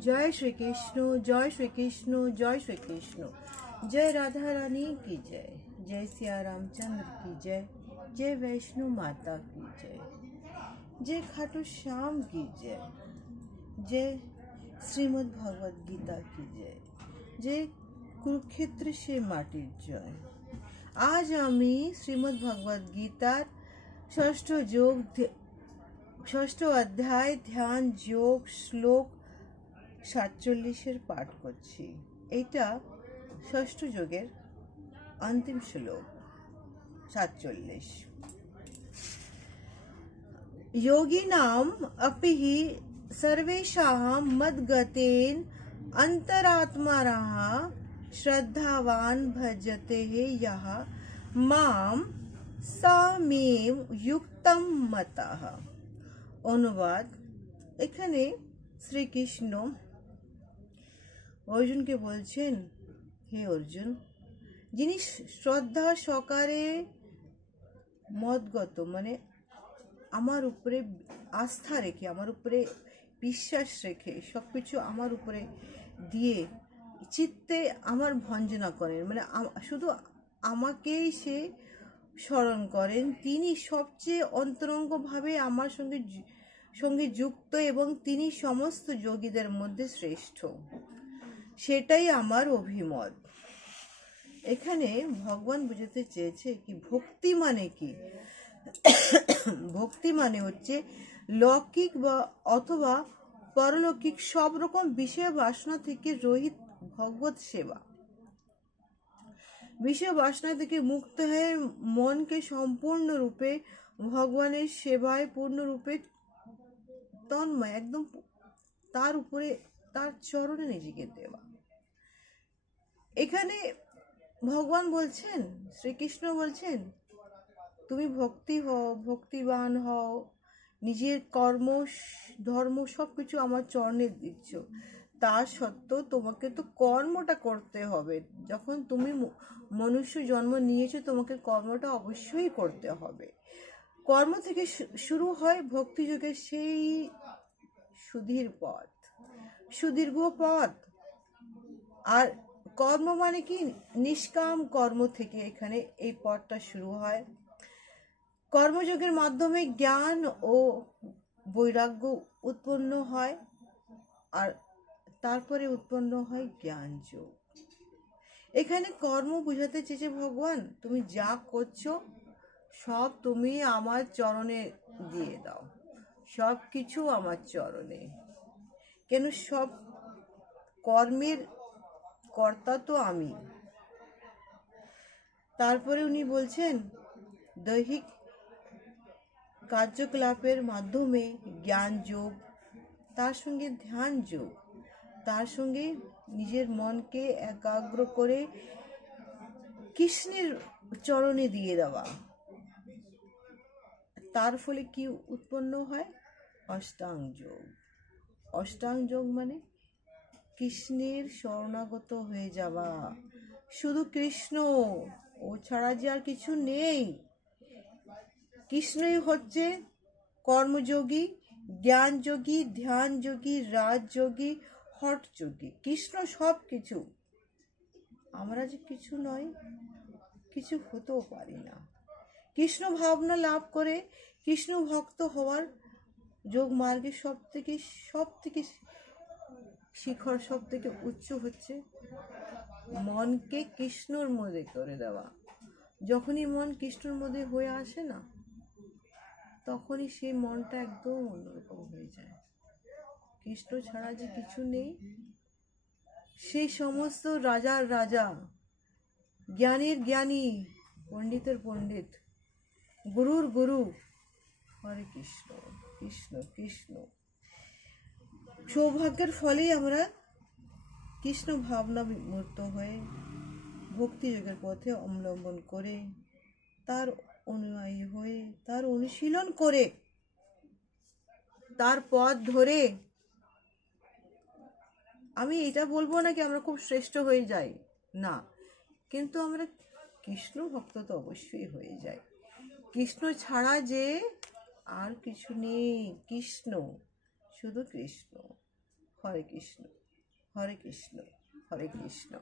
जय श्री कृष्ण, जय श्री कृष्ण, जय श्री कृष्ण। जय राधा रानी की जय, जय सिया रामचंद्र की जय, जय वैष्णो माता की जय, जय खाटू श्याम की जय, जय श्रीमद् भगवद गीता की जय, जय कुरुक्षेत्र से माटिर जय। आज आमी श्रीमद् भगवद गीतार षष्ठ अध्याय ध्यान যোগ শ্লোক 47 পাঠ করছি। এটা ষষ্ঠ যোগের अंतिम श्लोक 47। योगिनाम अपि हि सर्वेषां मद्गतेन अंतरात्मानः श्रद्धावान भजते यः मां सामेव युक्तम मतः। অনুবাদ। এখানে শ্রীকৃষ্ণ অর্জুনকে বলছেন, হে অর্জুন, যিনি শ্রদ্ধা সহকারে মদগত মানে আমার উপরে আস্থা রেখে, আমার উপরে বিশ্বাস রেখে, সবকিছু আমার উপরে দিয়ে চিত্তে আমার ভঞ্জনা করেন, মানে শুধু আমাকেই সে স্মরণ করেন, তিনি সবচেয়ে অন্তরঙ্গভাবে আমার সঙ্গে যুক্ত এবং তিনি সমস্ত যোগীদের মধ্যে শ্রেষ্ঠ, সেটাই আমার অভিমত। এখানে ভগবান বুঝাতে চেয়েছে কি ভক্তি মানে কি। ভক্তি মানে হচ্ছে লৌকিক বা অথবা পরলৌকিক সব রকম বিষয় বাসনা থেকে রহিত ভগবত সেবা। বিষয় বাসনা থেকে মুক্ত হয়ে মনকে সম্পূর্ণরূপে ভগবানের সেবায় পূর্ণরূপে তন্ময়, একদম তার উপরে, তার চরণে নিজেকে দেওয়া। এখানে ভগবান বলছেন, শ্রীকৃষ্ণ বলছেন, তুমি ভক্তিবান হও, নিজের কর্ম ধর্ম সবকিছু আমার চরণে দিচ্ছ, তা সত্ত্বেও তোমাকে তো কর্মটা করতে হবে। যখন তুমি মনুষ্য জন্ম নিয়েছো, তোমাকে কর্মটা অবশ্যই করতে হবে। কর্ম থেকে শুরু হয় ভক্তিযোগের সেই সুদীর্ঘ পথ। আর কর্ম মানে কি, নিষ্কাম কর্ম থেকে এখানে এই পথটা শুরু হয়। কর্মযোগের মাধ্যমে জ্ঞান ও বৈরাগ্য উৎপন্ন হয়, আর তারপরে উৎপন্ন হয় জ্ঞান যোগ। এখানে কর্ম বুঝাতে চেয়েছে ভগবান, তুমি যা করছো সব তুমি আমার চরণে দিয়ে দাও, সব কিছু আমার চরণে। কেন, সব কর্মের কর্তা তো আমি। তারপরে উনি বলছেন, দৈহিক কার্যকলাপের মাধ্যমে জ্ঞান যোগ, তার সঙ্গে ধ্যান যোগ, তার সঙ্গে নিজের মনকে একাগ্র করে কৃষ্ণের চরণে দিয়ে দেওয়া। তার ফলে কি উৎপন্ন হয়? অষ্টাঙ্গ যোগ। অষ্টাঙ্গ যোগ মানে কৃষ্ণের শরণাগত হয়ে যাওয়া। শুধু কৃষ্ণ, ও ছাড়া যে আর কিছু নেই। কৃষ্ণই হচ্ছে কর্মযোগী, জ্ঞান যোগী, ধ্যান যোগী, রাজযোগী, হঠ যোগী। কৃষ্ণ সব কিছু। আমরা যে কিছু নয়, কিছু হতেও পারি না। কৃষ্ণ ভাবনা লাভ করে কৃষ্ণ ভক্ত হওয়ার যোগ মার্গের সব থেকে শিখর, সব থেকে উচ্চ হচ্ছে মনকে কৃষ্ণর মধ্যে করে দেওয়া। যখনই মন কৃষ্ণর মধ্যে হয়ে আসে না, তখনই সেই মনটা একদম অন্যরকম হয়ে যায়। কৃষ্ণ ছাড়া যে কিছু নেই, সেই সমস্ত রাজার রাজা, জ্ঞানীর জ্ঞানী, পণ্ডিতের পণ্ডিত, গুরুর গুরু, হরে কৃষ্ণ কৃষ্ণ কৃষ্ণ। সৌভাগ্যের ফলেই আমরা কৃষ্ণ ভাবনা বিমূর্ত হয়ে ভক্তিযোগের পথে অবলম্বন করে, তার অনুযায়ী হয়ে, তার অনুশীলন করে, তার পথ ধরে। আমি এটা বলবো না কি আমরা খুব শ্রেষ্ঠ হয়ে যাই, না, কিন্তু আমরা কৃষ্ণ ভক্ত তো অবশ্যই হয়ে যাই। কৃষ্ণ ছাড়া যে আর কিছু নেই, কৃষ্ণ, শুধু কৃষ্ণ। হরে কৃষ্ণ, হরে কৃষ্ণ, হরে কৃষ্ণ।